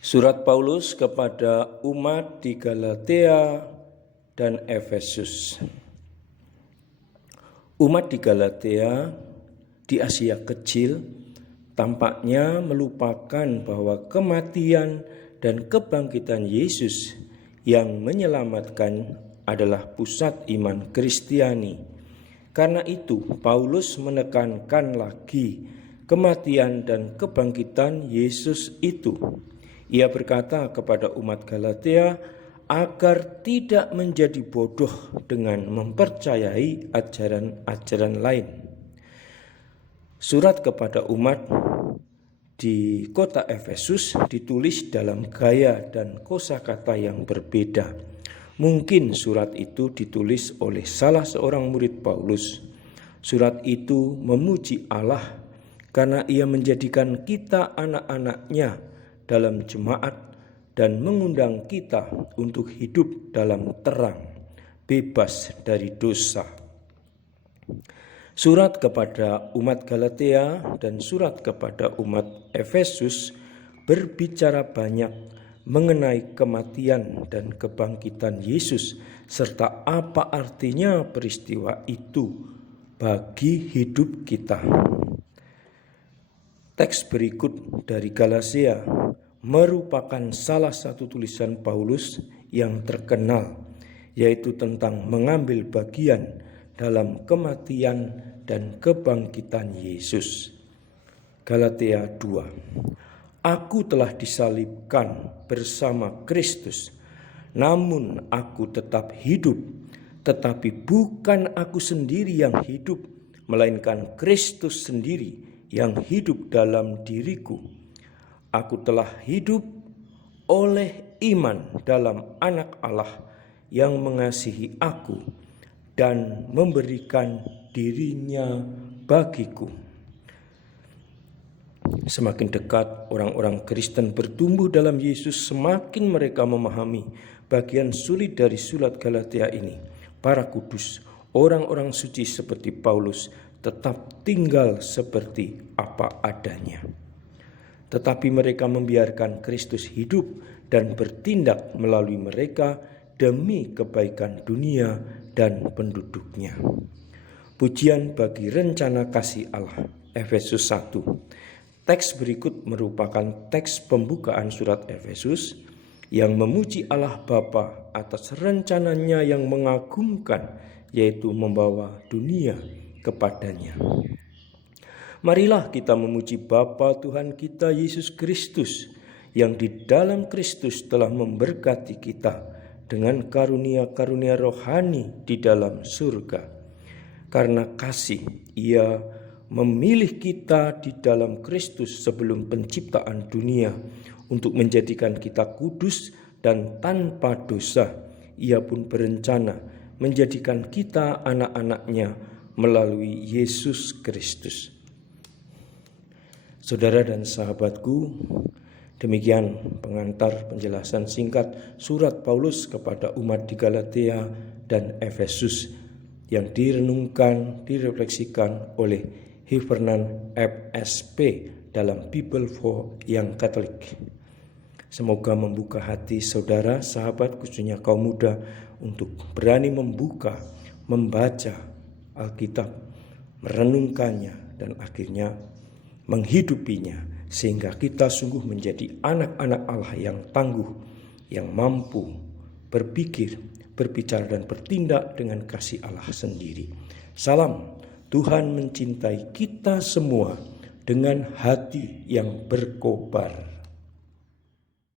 Surat Paulus kepada umat di Galatia dan Efesus. Umat di Galatia di Asia Kecil tampaknya melupakan bahwa kematian dan kebangkitan Yesus yang menyelamatkan adalah pusat iman Kristiani. Karena itu, Paulus menekankan lagi kematian dan kebangkitan Yesus itu. Ia berkata kepada umat Galatia agar tidak menjadi bodoh dengan mempercayai ajaran-ajaran lain. Surat kepada umat di kota Efesus ditulis dalam gaya dan kosakata yang berbeda. Mungkin surat itu ditulis oleh salah seorang murid Paulus. Surat itu memuji Allah karena ia menjadikan kita anak-anaknya dalam jemaat dan mengundang kita untuk hidup dalam terang, bebas dari dosa. Surat kepada umat Galatia dan surat kepada umat Efesus berbicara banyak mengenai kematian dan kebangkitan Yesus serta apa artinya peristiwa itu bagi hidup kita. Teks berikut dari Galatia merupakan salah satu tulisan Paulus yang terkenal, yaitu tentang mengambil bagian dalam kematian dan kebangkitan Yesus. Galatia 2. Aku telah disalibkan bersama Kristus, namun aku tetap hidup, tetapi bukan aku sendiri yang hidup, melainkan Kristus sendiri yang hidup dalam diriku. Aku telah hidup oleh iman dalam Anak Allah yang mengasihi aku dan memberikan dirinya bagiku. Semakin dekat orang-orang Kristen bertumbuh dalam Yesus, semakin mereka memahami bagian sulit dari surat Galatia ini. Para kudus, orang-orang suci seperti Paulus tetap tinggal seperti apa adanya. Tetapi mereka membiarkan Kristus hidup dan bertindak melalui mereka demi kebaikan dunia dan penduduknya. Pujian bagi rencana kasih Allah. Efesus 1. Teks berikut merupakan teks pembukaan surat Efesus yang memuji Allah Bapa atas rencananya yang mengagumkan, yaitu membawa dunia kepadanya. Marilah kita memuji Bapa Tuhan kita Yesus Kristus yang di dalam Kristus telah memberkati kita dengan karunia-karunia rohani di dalam surga. Karena kasih, Ia memilih kita di dalam Kristus sebelum penciptaan dunia untuk menjadikan kita kudus dan tanpa dosa. Ia pun berencana menjadikan kita anak-anak-Nya melalui Yesus Kristus. Saudara dan sahabatku, demikian pengantar penjelasan singkat surat Paulus kepada umat di Galatia dan Efesus yang direnungkan, direfleksikan oleh Hivernan FSP dalam Bible for Young Catholic. Semoga membuka hati saudara, sahabat, khususnya kaum muda untuk berani membuka, membaca Alkitab, merenungkannya, dan akhirnya menghidupinya, sehingga kita sungguh menjadi anak-anak Allah yang tangguh, yang mampu berpikir, berbicara, dan bertindak dengan kasih Allah sendiri. Salam, Tuhan mencintai kita semua dengan hati yang berkobar.